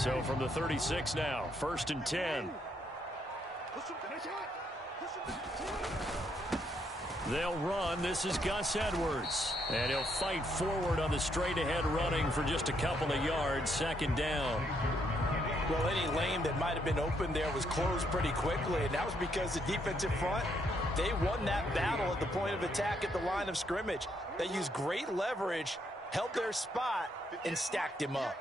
So from the 36 now, 1st and 10. They'll run. This is Gus Edwards. And he'll fight forward on the straight-ahead running for just a couple of yards. 2nd down. Well, any lane that might have been open there was closed pretty quickly, and that was because the defensive front, they won that battle at the point of attack at the line of scrimmage. They used great leverage, held their spot, and stacked him up.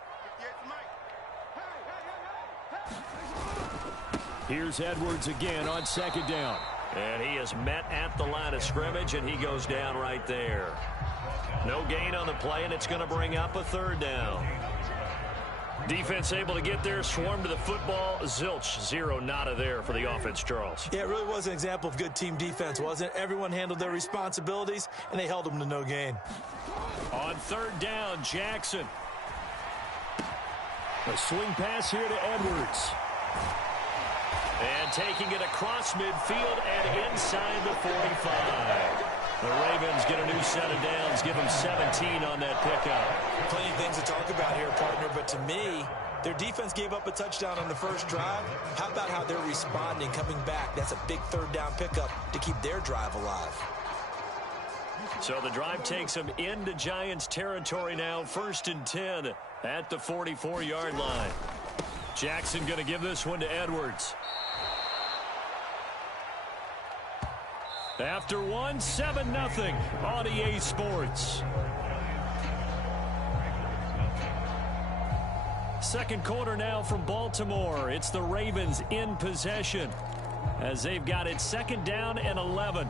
Here's Edwards again on 2nd down. And he is met at the line of scrimmage, and he goes down right there. No gain on the play, and it's going to bring up a 3rd down. Defense able to get there, swarm to the football. Zilch, 0 nada there for the offense, Charles. Yeah, it really was an example of good team defense, wasn't it? Everyone handled their responsibilities, and they held them to no gain. On 3rd down, Jackson. A swing pass here to Edwards. And taking it across midfield and inside the 45. The Ravens get a new set of downs, give them 17 on that pickup. Plenty of things to talk about here, partner, but to me, their defense gave up a touchdown on the first drive. How about how they're responding, coming back? That's a big 3rd down pickup to keep their drive alive. So the drive takes them into Giants territory now, 1st and 10 at the 44-yard line. Jackson going to give this one to Edwards. After one, 7-0 on EA Sports. 2nd quarter now from Baltimore. It's the Ravens in possession as they've got it 2nd down and 11.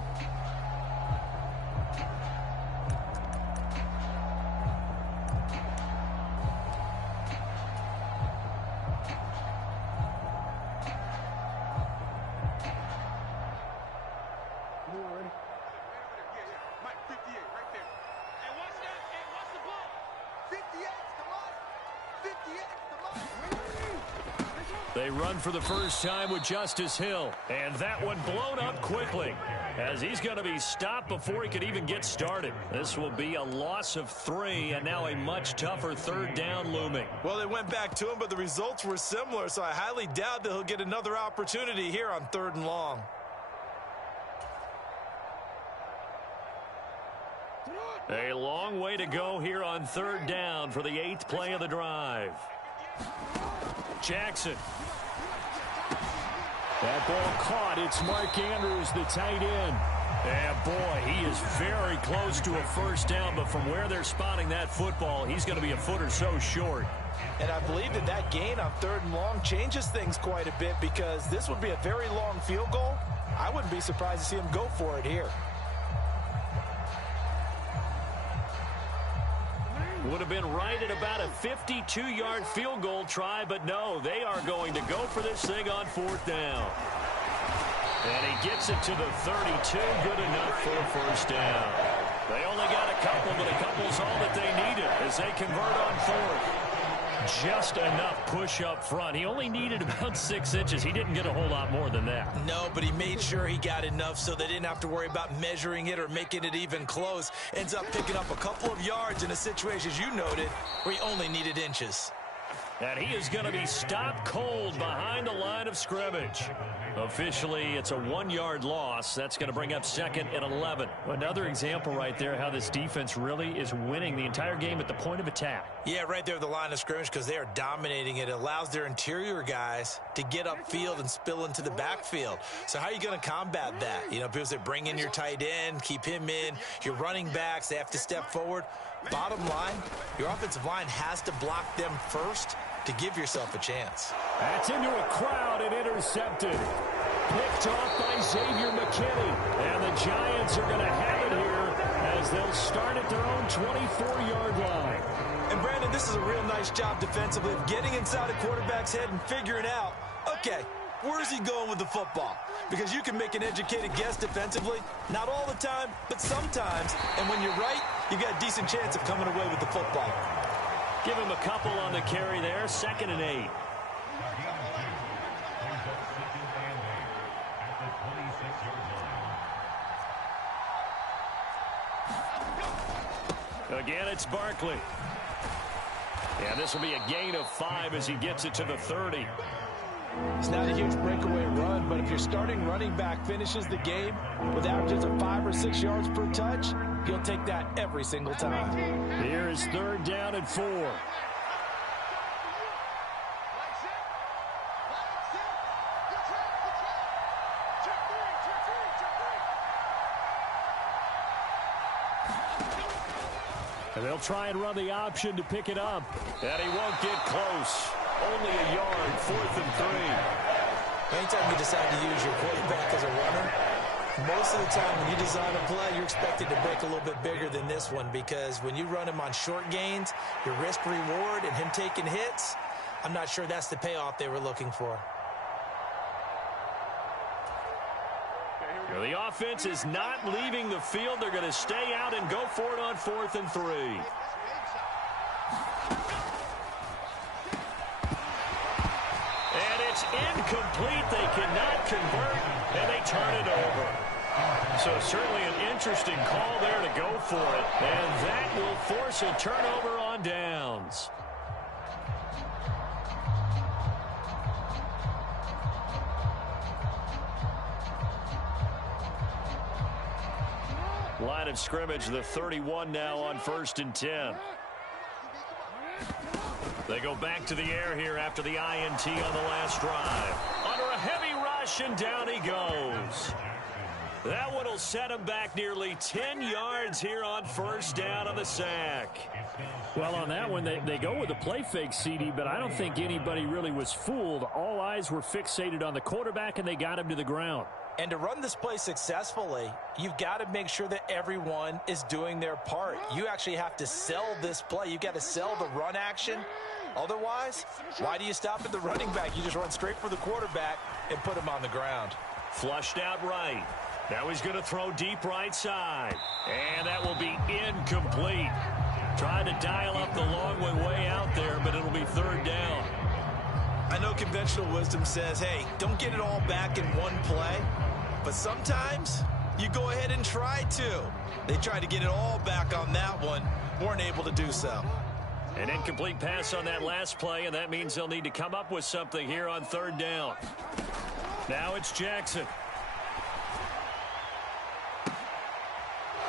They run for the first time with Justice Hill. And that one blown up quickly as he's going to be stopped before he could even get started. This will be a loss of 3 and now a much tougher 3rd down looming. Well, they went back to him, but the results were similar, so I highly doubt that he'll get another opportunity here on 3rd and long. A long way to go here on 3rd down for the 8th play of the drive. Jackson. That ball caught. It's Mark Andrews, the tight end. And boy, he is very close to a 1st down, but from where they're spotting that football, he's going to be a foot or so short. And I believe that that gain on 3rd and long changes things quite a bit because this would be a very long field goal. I wouldn't be surprised to see him go for it here. Would have been right at about a 52-yard field goal try, but no, they are going to go for this thing on 4th down. And he gets it to the 32, good enough for a 1st down. They only got a couple, but a couple's all that they needed as they convert on 4th. Just enough push up front. He only needed about 6 inches. He didn't get a whole lot more than that. No, but he made sure he got enough so they didn't have to worry about measuring it or making it even close. Ends up picking up a couple of yards in a situation, as you noted, where he only needed inches. And he is going to be stopped cold behind the line of scrimmage. Officially, it's a 1-yard loss. That's going to bring up 2nd and 11. Another example right there how this defense really is winning the entire game at the point of attack. Yeah, right there at the line of scrimmage because they are dominating it. It allows their interior guys to get upfield and spill into the backfield. So how are you going to combat that? You know, people say bring in your tight end, keep him in. Your running backs, they have to step forward. Bottom line, your offensive line has to block them first to give yourself a chance. That's into a crowd and intercepted. Picked off by Xavier McKinney. And the Giants are going to have it here as they'll start at their own 24-yard line. And Brandon, this is a real nice job defensively of getting inside a quarterback's head and figuring out, okay, where is he going with the football? Because you can make an educated guess defensively, not all the time, but sometimes. And when you're right, you got a decent chance of coming away with the football. Give him a couple on the carry there, 2nd and 8. Again, it's Barkley. Yeah, this will be a gain of 5 as he gets it to the 30. It's not a huge breakaway run, but if your starting running back finishes the game with averages of 5 or 6 yards per touch, he'll take that every single time. Here is 3rd down and 4. And they'll try and run the option to pick it up. And he won't get close. Only a yard, 4th and 3. Anytime you decide to use your quarterback as a runner, most of the time when you design a play, you're expected to break a little bit bigger than this one, because when you run him on short gains, your risk-reward and him taking hits, I'm not sure that's the payoff they were looking for. The offense is not leaving the field. They're going to stay out and go for it on 4th and 3. And it's incomplete. They cannot convert, and they turn it over. So certainly an interesting call there to go for it. And that will force a turnover on downs. Line of scrimmage, the 31 now on 1st and 10. They go back to the air here after the INT on the last drive. Under a heavy rush, and down he goes. That one will set him back nearly 10 yards here on 1st down on the sack. Well, on that one, they go with a play fake, CD, but I don't think anybody really was fooled. All eyes were fixated on the quarterback, and they got him to the ground. And to run this play successfully, you've got to make sure that everyone is doing their part. You actually have to sell this play. You've got to sell the run action. Otherwise, why do you stop at the running back? You just run straight for the quarterback and put him on the ground. Flushed out right. Now he's going to throw deep right side. And that will be incomplete. Trying to dial up the long one way out there, but it'll be 3rd down. I know conventional wisdom says, hey, don't get it all back in one play. But sometimes you go ahead and try to. They tried to get it all back on that one. Weren't able to do so. An incomplete pass on that last play, and that means they'll need to come up with something here on 3rd down. Now it's Jackson.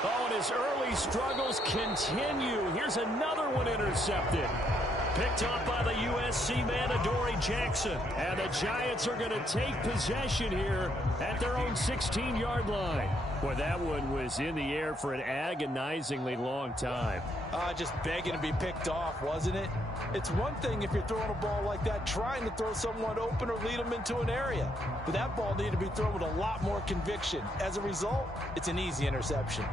Oh, and his early struggles continue. Here's another one intercepted. Picked off by the USC man, Adoree Jackson. And the Giants are going to take possession here at their own 16-yard line. Boy, that one was in the air for an agonizingly long time. Just begging to be picked off, wasn't it? It's one thing if you're throwing a ball like that, trying to throw someone open or lead them into an area. But that ball needed to be thrown with a lot more conviction. As a result, it's an easy interception.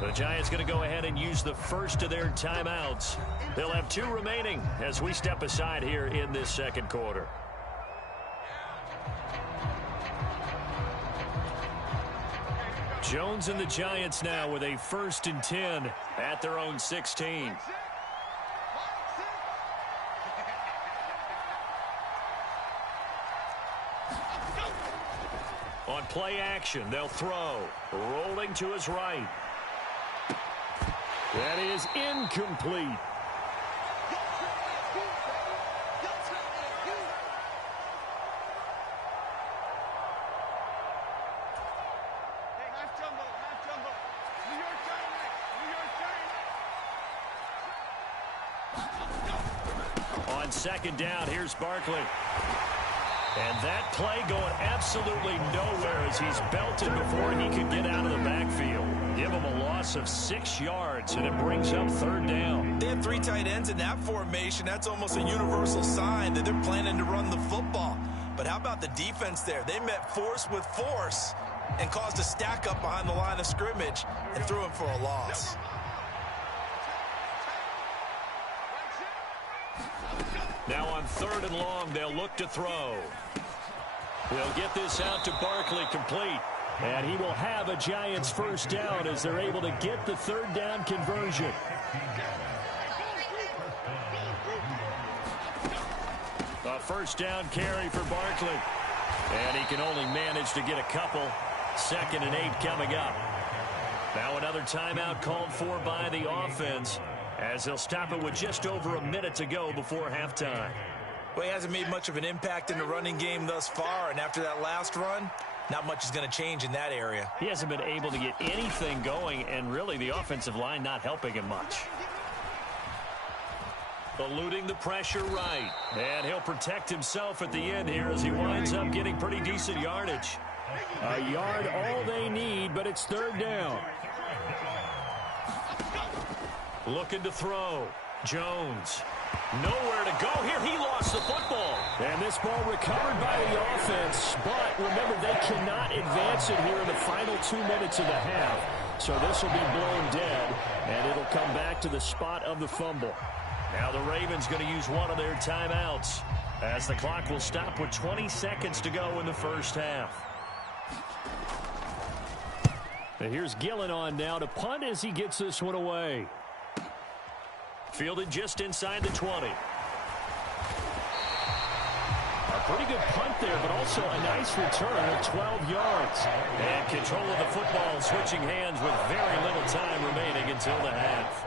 The Giants going to go ahead and use the first of their timeouts. They'll have 2 remaining as we step aside here in this 2nd quarter. Jones and the Giants now with a 1st and 10 at their own 16. On play action, they'll throw. Rolling to his right. That is incomplete. On 2nd down, here's Barkley. And that play going absolutely nowhere as he's belted before he could get out of the backfield. Give him a loss of 6 yards, and it brings up 3rd down. They have 3 tight ends in that formation. That's almost a universal sign that they're planning to run the football. But how about the defense there? They met force with force and caused a stack up behind the line of scrimmage and threw him for a loss. Now on 3rd and long, they'll look to throw. They'll get this out to Barkley, complete. And he will have a Giants first down as they're able to get the third down conversion. A first down carry for Barkley. And he can only manage to get a couple. 2nd and 8 coming up. Now another timeout called for by the offense as they'll stop it with just over a minute to go before halftime. Well, he hasn't made much of an impact in the running game thus far, and after that last run, not much is going to change in that area. He hasn't been able to get anything going, and really the offensive line not helping him much. Eluding the pressure right. And he'll protect himself at the end here as he winds up getting pretty decent yardage. A yard all they need, but it's third down. Looking to throw. Jones. Nowhere to go here. He lost the football. And this ball recovered by the offense. But remember, they cannot advance it here in the final 2 minutes of the half. So this will be blown dead, and it'll come back to the spot of the fumble. Now the Ravens going to use one of their timeouts as the clock will stop with 20 seconds to go in the first half. And here's Gillen on now to punt as he gets this one away. Fielded just inside the 20. A pretty good punt there, but also a nice return of 12 yards. And control of the football switching hands with very little time remaining until the half.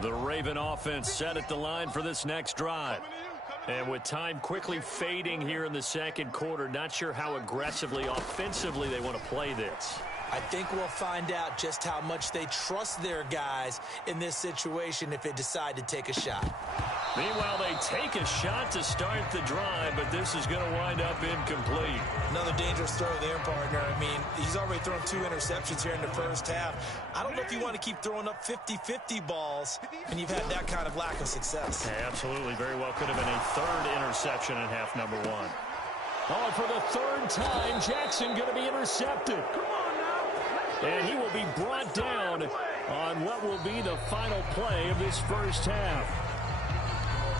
The Raven offense set at the line for this next drive. And with time quickly fading here in the second quarter, not sure how aggressively, offensively they want to play this. I think we'll find out just how much they trust their guys in this situation if they decide to take a shot. Meanwhile, they take a shot to start the drive, but this is going to wind up incomplete. Another dangerous throw there, partner. I mean, he's already thrown 2 interceptions here in the first half. I don't know if you want to keep throwing up 50-50 balls, and you've had that kind of lack of success. Yeah, absolutely. Very well could have been a 3rd interception in half number 1. Oh, for the 3rd time, Jackson going to be intercepted. And he will be brought down on what will be the final play of this first half.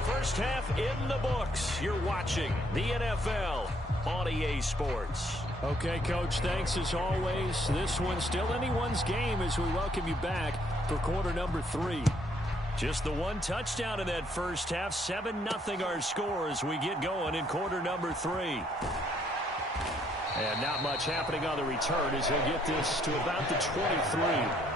First half in the books. You're watching the NFL on EA Sports. Okay, Coach, thanks as always. This one's still anyone's game as we welcome you back for quarter number 3. Just the one touchdown in that first half. 7-0 our score as we get going in quarter number 3. And not much happening on the return as he'll get this to about the 23.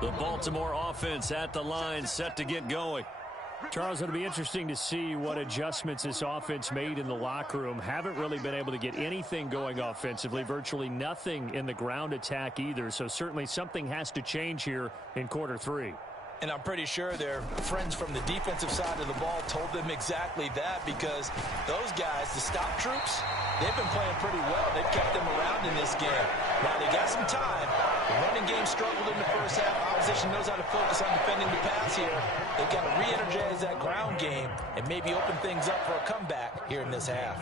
The Baltimore offense at the line, set to get going. Charles, it'll be interesting to see what adjustments this offense made in the locker room. Haven't really been able to get anything going offensively, virtually nothing in the ground attack either. So certainly something has to change here in quarter 3. And I'm pretty sure their friends from the defensive side of the ball told them exactly that, because those guys, the stop troops, they've been playing pretty well. They've kept them around in this game. Now, they got some time. The running game struggled in the first half. Opposition knows how to focus on defending the pass here. They've got to re-energize that ground game and maybe open things up for a comeback here in this half.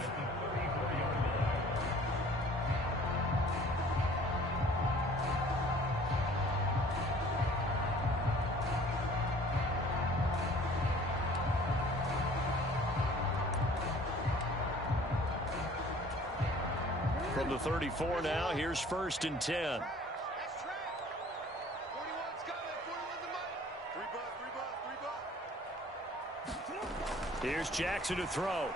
From the 34 now, here's 1st and 10. Here's Jackson to throw.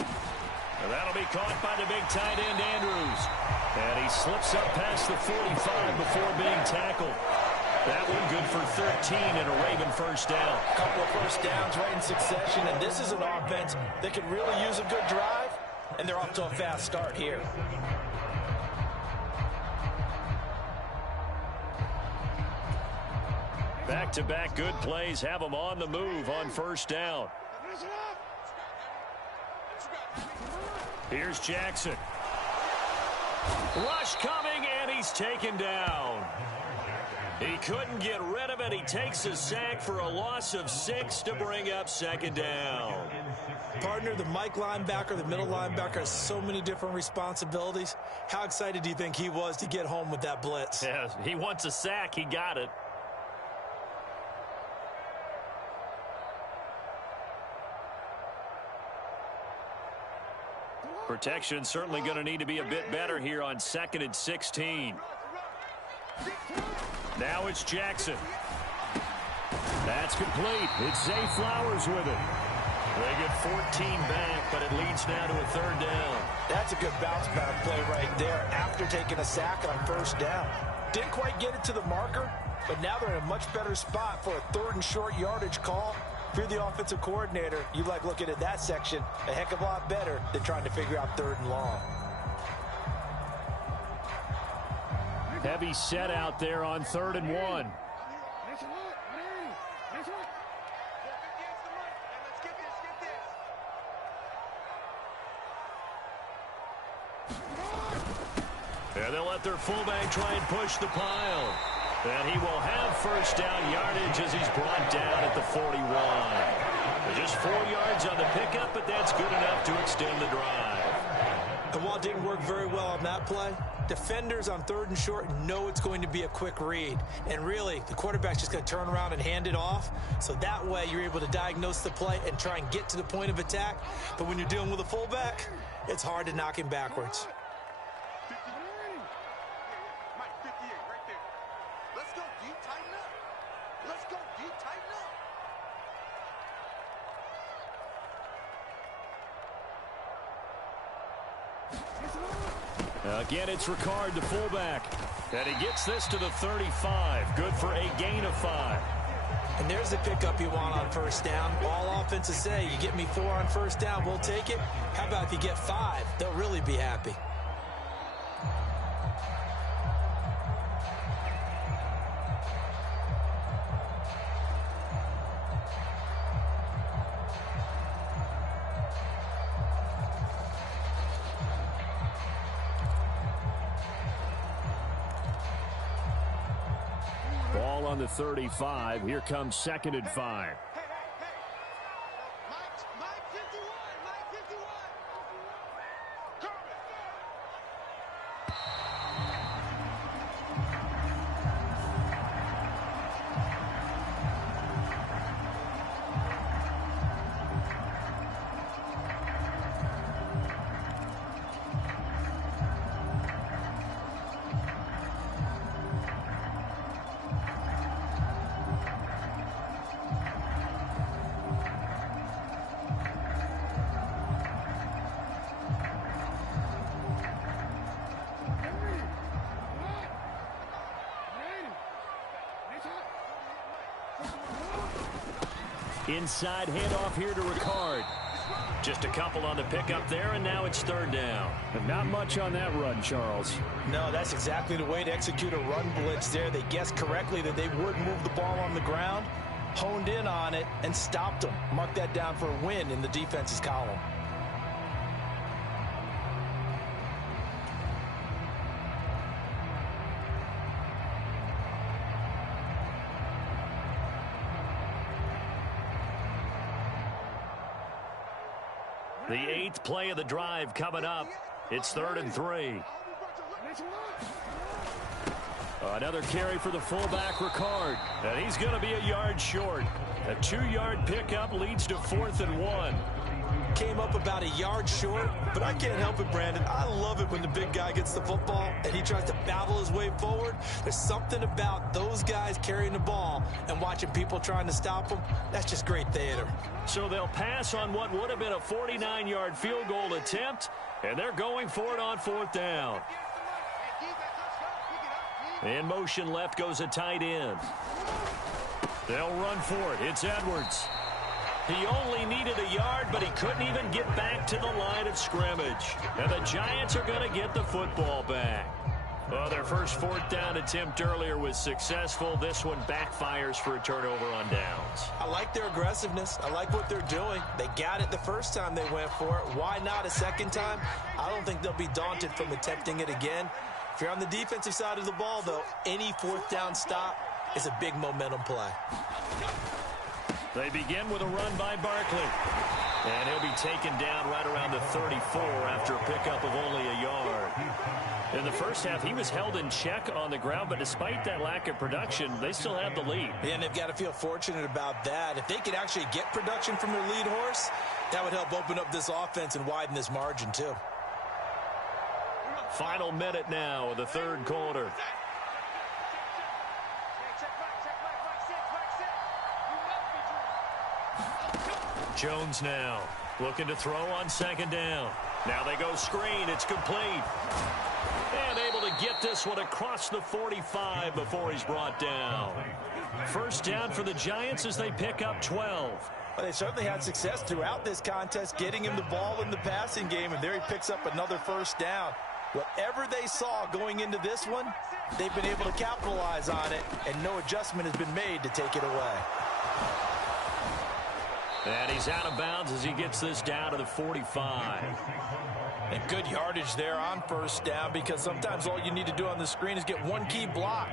And that'll be caught by the big tight end, Andrews. And he slips up past the 45 before being tackled. That one good for 13 and a Raven first down. A couple of first downs right in succession, and this is an offense that could really use a good drive, and they're off to a fast start here. Back-to-back good plays have them on the move on first down. Here's Jackson. Rush coming, and he's taken down. He couldn't get rid of it. He takes a sack for a loss of 6 to bring up 2nd down. Partner, the Mike linebacker, the middle linebacker has so many different responsibilities. How excited do you think he was to get home with that blitz? Yeah, he wants a sack. He got it. Protection certainly going to need to be a bit better here on 2nd and 16. Now it's Jackson. That's complete. It's Zay Flowers with it. They get 14 back, but it leads now to a 3rd down. That's a good bounce back play right there after taking a sack on first down. Didn't quite get it to the marker, but now they're in a much better spot for a 3rd and short yardage call. If you're the offensive coordinator, you like looking at that section a heck of a lot better than trying to figure out 3rd and long. Heavy set out there on 3rd and 1. And they'll let their fullback try and push the pile. And he will have first down yardage as he's brought down at the 41. Just 4 yards on the pickup, but that's good enough to extend the drive. And while it didn't work very well on that play, defenders on 3rd and short know it's going to be a quick read. And really, the quarterback's just going to turn around and hand it off. So that way, you're able to diagnose the play and try and get to the point of attack. But when you're dealing with a fullback, it's hard to knock him backwards. Again, it's Ricard, the fullback. And he gets this to the 35. Good for a gain of 5. And there's the pickup you want on first down. All offenses say, you get me 4 on first down, we'll take it. How about if you get 5? They'll really be happy. Ball on the 35. Here comes 2nd and 5. Inside handoff here to Ricard. Just a couple on the pickup there, and now it's third down. And not much on that run, Charles. No, that's exactly the way to execute a run blitz there. They guessed correctly that they would move the ball on the ground, honed in on it, and stopped them. Mark that down for a win in the defense's column. The 8th play of the drive coming up. It's 3rd and 3. Another carry for the fullback, Ricard. And he's going to be a yard short. A 2-yard pickup leads to 4th and 1. Came up about a yard short, but I can't help it, Brandon. I love it when the big guy gets the football and he tries to battle his way forward. There's something about those guys carrying the ball and watching people trying to stop them. That's just great theater. So they'll pass on what would have been a 49-yard field goal attempt, and they're going for it on 4th down. In motion left goes a tight end. They'll run for it. It's Edwards. He only needed a yard, but he couldn't even get back to the line of scrimmage. And the Giants are going to get the football back. Well, their first 4th down attempt earlier was successful. This one backfires for a turnover on downs. I like their aggressiveness. I like what they're doing. They got it the first time they went for it. Why not a second time? I don't think they'll be daunted from attempting it again. If you're on the defensive side of the ball, though, any 4th down stop is a big momentum play. They begin with a run by Barkley. And he'll be taken down right around the 34 after a pickup of only a yard. In the first half, he was held in check on the ground, but despite that lack of production, they still have the lead. Yeah, and they've got to feel fortunate about that. If they could actually get production from their lead horse, that would help open up this offense and widen this margin, too. Final minute now of the 3rd quarter. Jones now looking to throw on 2nd down. Now they go screen. It's complete. And able to get this one across the 45 before he's brought down. First down for the Giants as they pick up 12. Well, they certainly had success throughout this contest, getting him the ball in the passing game, and there he picks up another first down. Whatever they saw going into this one, they've been able to capitalize on it, and no adjustment has been made to take it away. And he's out of bounds as he gets this down to the 45. And good yardage there on first down, because sometimes all you need to do on the screen is get one key block.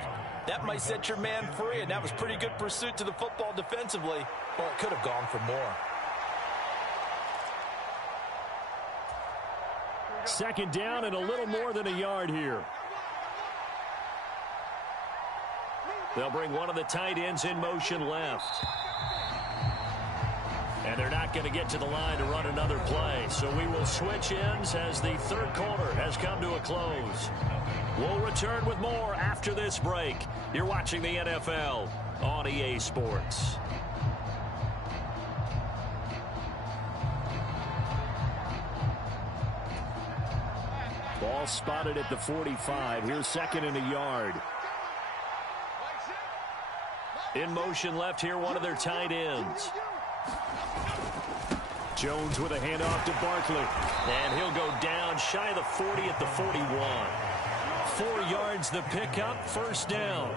That might set your man free, and that was pretty good pursuit to the football defensively. Well, it could have gone for more. 2nd down and a little more than a yard here. They'll bring one of the tight ends in motion left. And they're not going to get to the line to run another play. So we will switch ends as the 3rd quarter has come to a close. We'll return with more after this break. You're watching the NFL on EA Sports. Ball spotted at the 45. Here's 2nd and a yard. In motion left here, one of their tight ends. Jones with a handoff to Barkley. And he'll go down shy of the 40 at the 41. 4 yards the pickup, first down.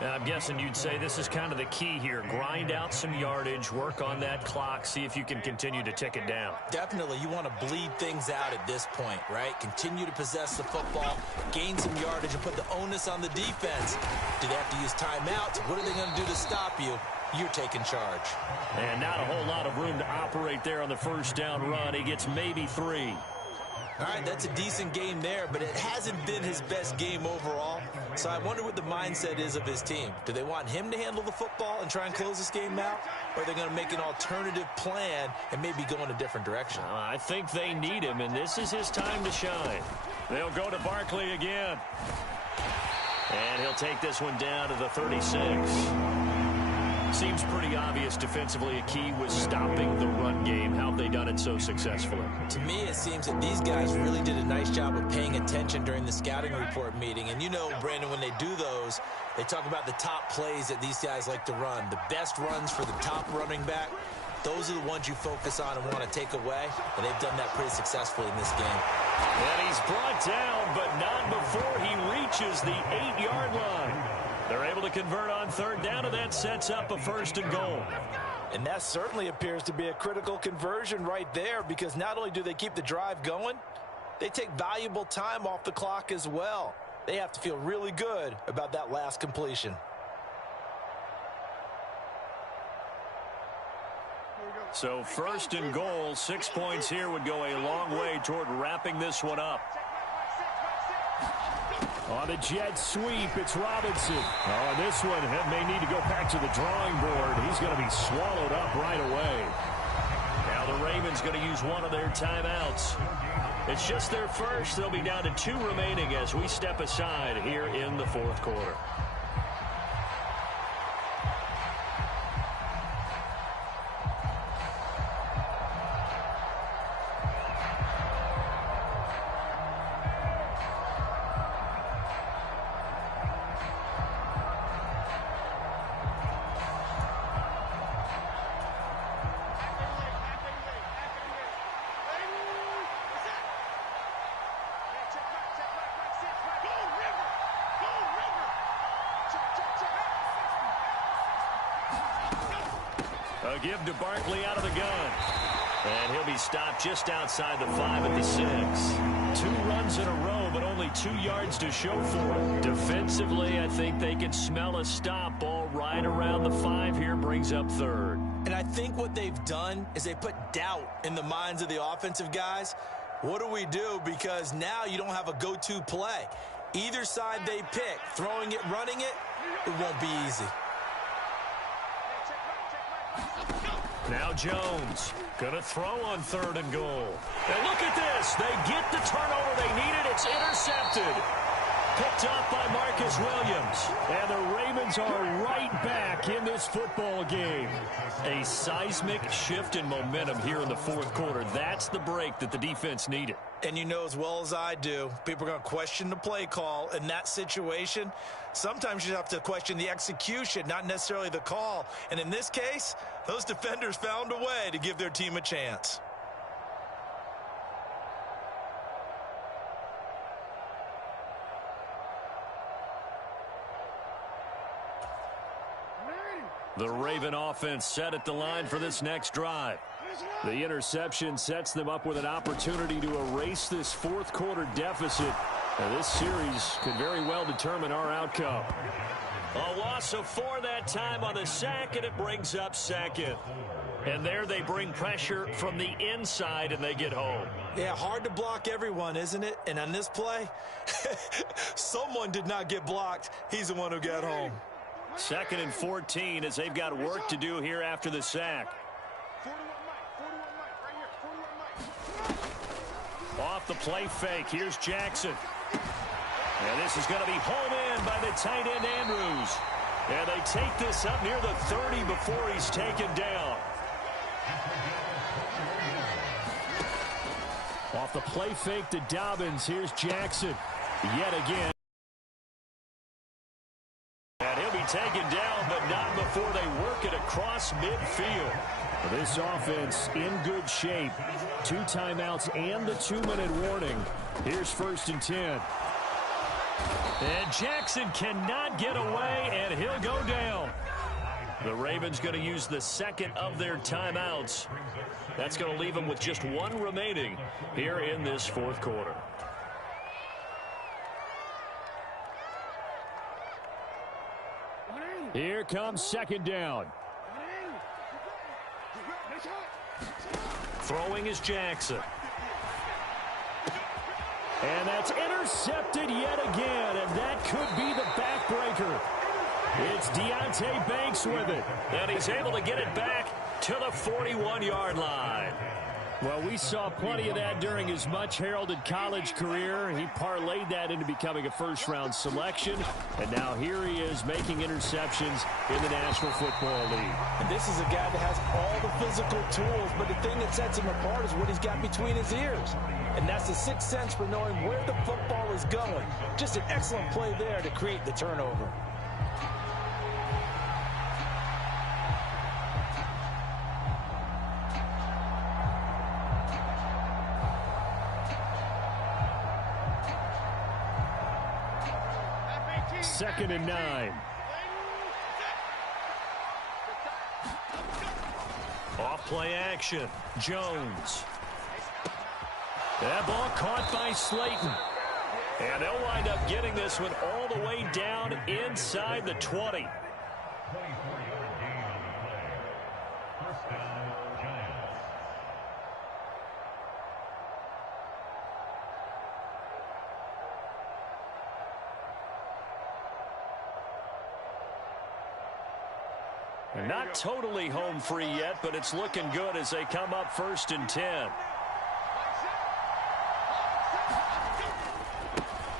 And I'm guessing you'd say this is kind of the key here. Grind out some yardage, work on that clock, see if you can continue to tick it down. Definitely, you want to bleed things out at this point, right? Continue to possess the football, gain some yardage, and put the onus on the defense. Do they have to use timeouts? What are they going to do to stop you? You're taking charge. And not a whole lot of room to operate there on the first down run. He gets maybe 3. All right, that's a decent game there, but it hasn't been his best game overall. So I wonder what the mindset is of his team. Do they want him to handle the football and try and close this game out? Or are they going to make an alternative plan and maybe go in a different direction? I think they need him, and this is his time to shine. They'll go to Barkley again. And he'll take this one down to the 36. Seems pretty obvious defensively a key was stopping the run game. How have they done it so successfully? To me, it seems that these guys really did a nice job of paying attention attention during the scouting report meeting. And you know, Brandon, when they do those, they talk about the top plays that these guys like to run. The best runs for the top running back, those are the ones you focus on and want to take away. And they've done that pretty successfully in this game. And he's brought down, but not before he reaches the 8-yard line. They're able to convert on third down, and that sets up a 1st and goal. And that certainly appears to be a critical conversion right there, because not only do they keep the drive going, they take valuable time off the clock as well. They have to feel really good about that last completion. So 1st and goal, 6 points here would go a long way toward wrapping this one up. On the jet sweep, it's Robinson. Oh, this one may need to go back to the drawing board. He's going to be swallowed up right away. Now the Ravens going to use one of their timeouts. It's just their first. They'll be down to 2 remaining as we step aside here in the 4th quarter. A give to Barkley out of the gun. And he'll be stopped just outside the 5 at the 6. 2 runs in a row, but only 2 yards to show for it. Defensively, I think they can smell a stop. Ball right around the 5 here, brings up 3rd. And I think what they've done is they put doubt in the minds of the offensive guys. What do we do? Because now you don't have a go-to play. Either side they pick, throwing it, running it, it won't be easy. Now Jones going to throw on 3rd and goal. And look at this. They get the turnover they needed. It's intercepted. Picked up by Marcus Williams. And the Ravens are right back in this football game. A seismic shift in momentum here in the 4th quarter. That's the break that the defense needed. And you know as well as I do, people are going to question the play call in that situation. Sometimes you have to question the execution, not necessarily the call. And in this case, those defenders found a way to give their team a chance. The Raven offense set at the line for this next drive. The interception sets them up with an opportunity to erase this 4th quarter deficit. Now, this series could very well determine our outcome. A loss of 4 that time on the sack, and it brings up 2nd. And there they bring pressure from the inside, and they get home. Yeah, hard to block everyone, isn't it? And on this play, someone did not get blocked. He's the one who got home. 2nd and 14 as they've got work to do here after the sack. Off the play fake, here's Jackson. And this is going to be home in by the tight end Andrews. And they take this up near the 30 before he's taken down. Off the play fake to Dobbins, here's Jackson. Yet again. And he'll be taken down, but not before they work it across midfield. This offense in good shape. 2 timeouts and the 2-minute warning. Here's 1st and 10. And Jackson cannot get away, and he'll go down. The Ravens going to use the 2nd of their timeouts. That's going to leave them with just 1 remaining here in this 4th quarter. Here comes 2nd down. Throwing is Jackson. And that's intercepted yet again, and that could be the backbreaker. It's Deonte Banks with it, and he's able to get it back to the 41-yard line. Well, we saw plenty of that during his much-heralded college career. He parlayed that into becoming a first-round selection, and now here he is making interceptions in the National Football League. And this is a guy that has all the physical tools, but the thing that sets him apart is what he's got between his ears. And that's the sixth sense for knowing where the football is going. Just an excellent play there to create the turnover. Second and 9. Off play action. Jones. That ball caught by Slayton. And they'll wind up getting this one all the way down inside the 20. Not totally home free yet, but it's looking good as they come up 1st and 10.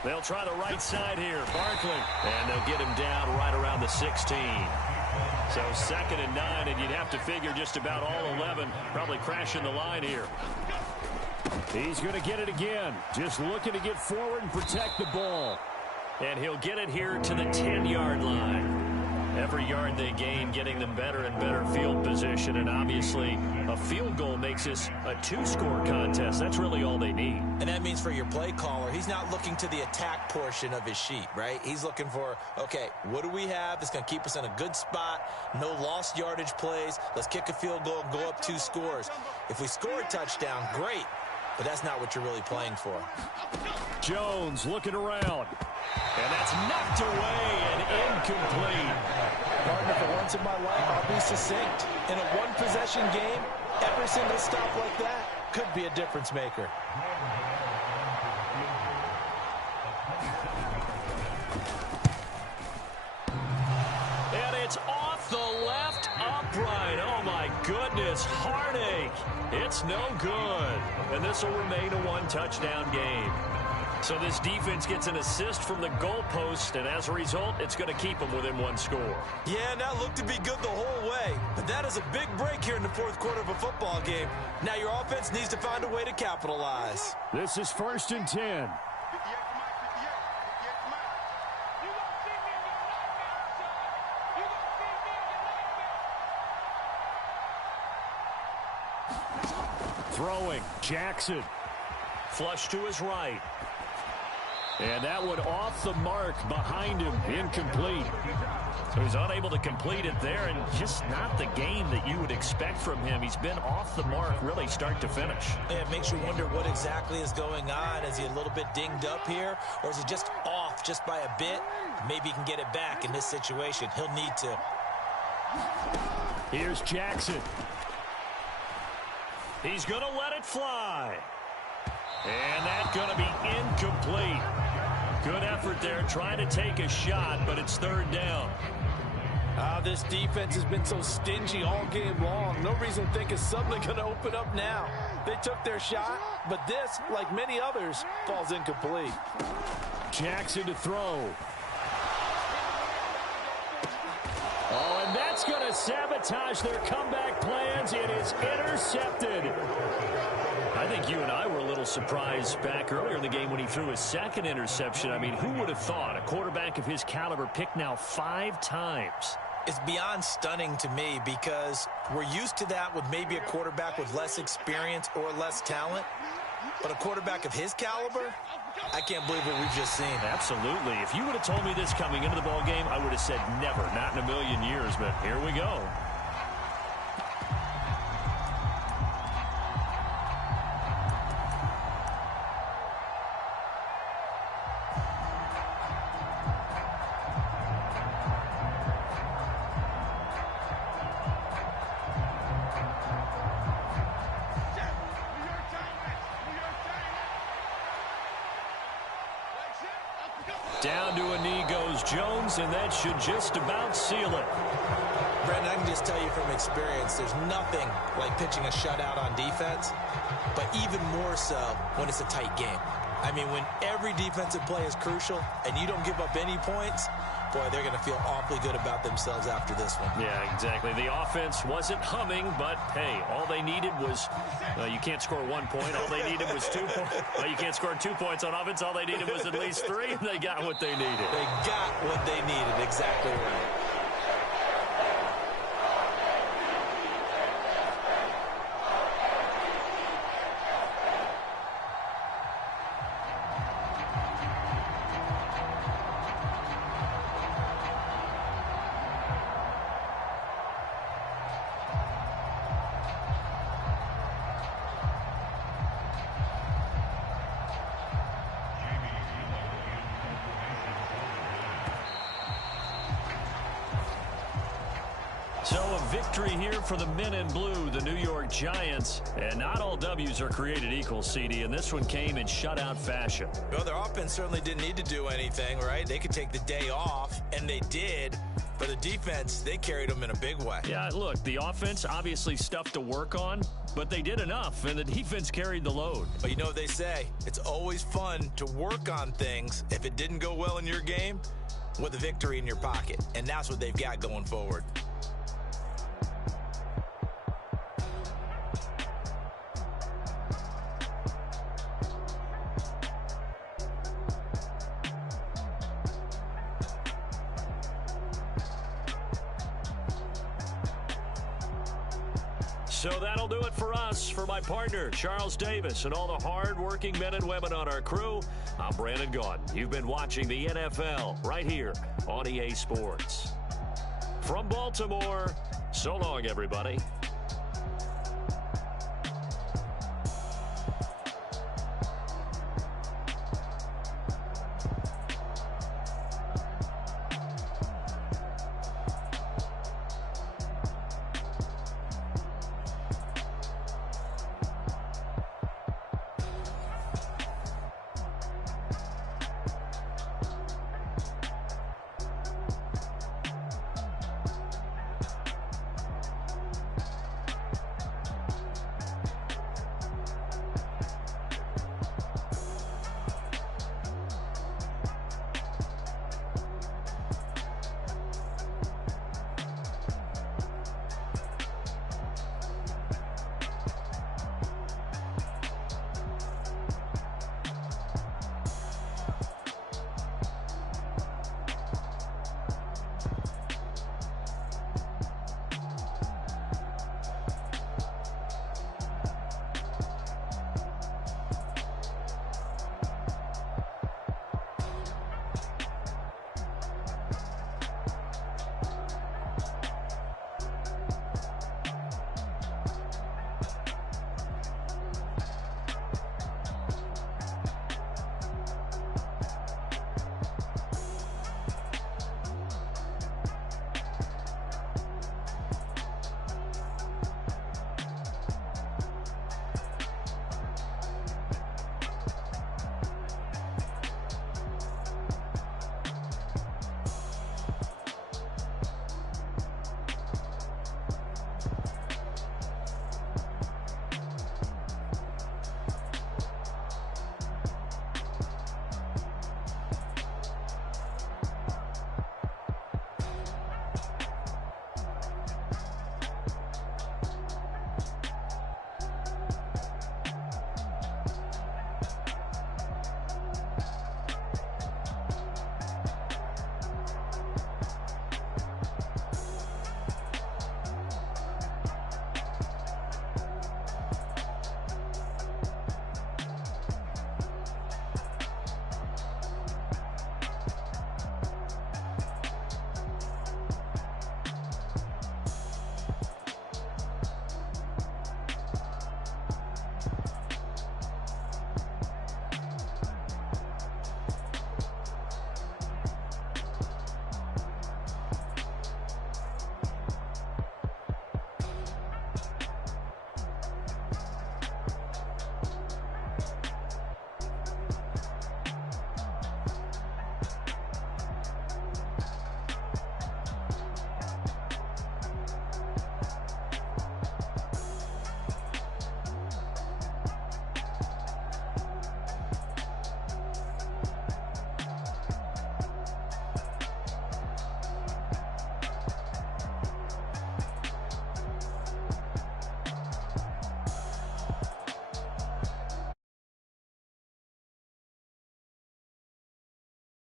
They'll try the right side here. Barkley. And they'll get him down right around the 16. So 2nd and 9, and you'd have to figure just about all 11 probably crashing the line here. He's going to get it again. Just looking to get forward and protect the ball. And he'll get it here to the 10-yard line. Every yard they gain, getting them better and better field position. And obviously, a field goal makes this a 2-score contest. That's really all they need. And that means for your play caller, he's not looking to the attack portion of his sheet, right? He's looking for, okay, what do we have that's going to keep us in a good spot? No lost yardage plays. Let's kick a field goal and go up 2 scores. If we score a touchdown, great. But that's not what you're really playing for. Jones looking around. And that's knocked away and incomplete. Partner, for once in my life, I'll be succinct. In a one-possession game, every single stop like that could be a difference maker. And it's off the left upright. Oh, my goodness. Heartache. It's no good. And this will remain a 1-touchdown game. So this defense gets an assist from the goalpost, and as a result, it's going to keep them within 1 score. Yeah, and that looked to be good the whole way. But that is a big break here in the 4th quarter of a football game. Now your offense needs to find a way to capitalize. This is 1st and 10. Throwing, Jackson. Flush to his right. And that one off the mark behind him, incomplete. So he's unable to complete it there, and just not the game that you would expect from him. He's been off the mark really start to finish. It makes you wonder what exactly is going on. Is he a little bit dinged up here, or is he just off just by a bit? Maybe he can get it back in this situation. He'll need to. Here's Jackson. He's going to let it fly. And that's going to be incomplete. Good effort there, trying to take a shot, but it's 3rd down. This defense has been so stingy all game long. No reason to think it's suddenly going to open up now. They took their shot, but this, like many others, falls incomplete. Jackson to throw. Oh, and that's going to sabotage their comeback plans. It is intercepted. I think you and I were a little surprised back earlier in the game when he threw his 2nd interception. I mean, who would have thought a quarterback of his caliber picked now 5 times? It's beyond stunning to me because we're used to that with maybe a quarterback with less experience or less talent. But a quarterback of his caliber, I can't believe what we've just seen. Absolutely. If you would have told me this coming into the ball game, I would have said never, not in a million years. But here we go. Down to a knee goes Jones, and that should just about seal it. Brendan, I can just tell you from experience, there's nothing like pitching a shutout on defense, but even more so when it's a tight game. I mean, when every defensive play is crucial and you don't give up any points, boy, they're going to feel awfully good about themselves after this one. Yeah, exactly. The offense wasn't humming, but, hey, all they needed was, you can't score 1 point. All they needed was 2 points. Well, you can't score 2 points on offense. All they needed was at least 3, and they got what they needed. They got what they needed. Exactly right. So a victory here for the men in blue, the New York Giants. And not all W's are created equal, CD, and this one came in shutout fashion. Well, their offense certainly didn't need to do anything, right? They could take the day off, and they did. But the defense, they carried them in a big way. Yeah, look, the offense, obviously stuff to work on, but they did enough, and the defense carried the load. But you know what they say, it's always fun to work on things if it didn't go well in your game with a victory in your pocket. And that's what they've got going forward. So that'll do it for us. For my partner, Charles Davis, and all the hard-working men and women on our crew, I'm Brandon Gaudin. You've been watching the NFL right here on EA Sports. From Baltimore, so long, everybody.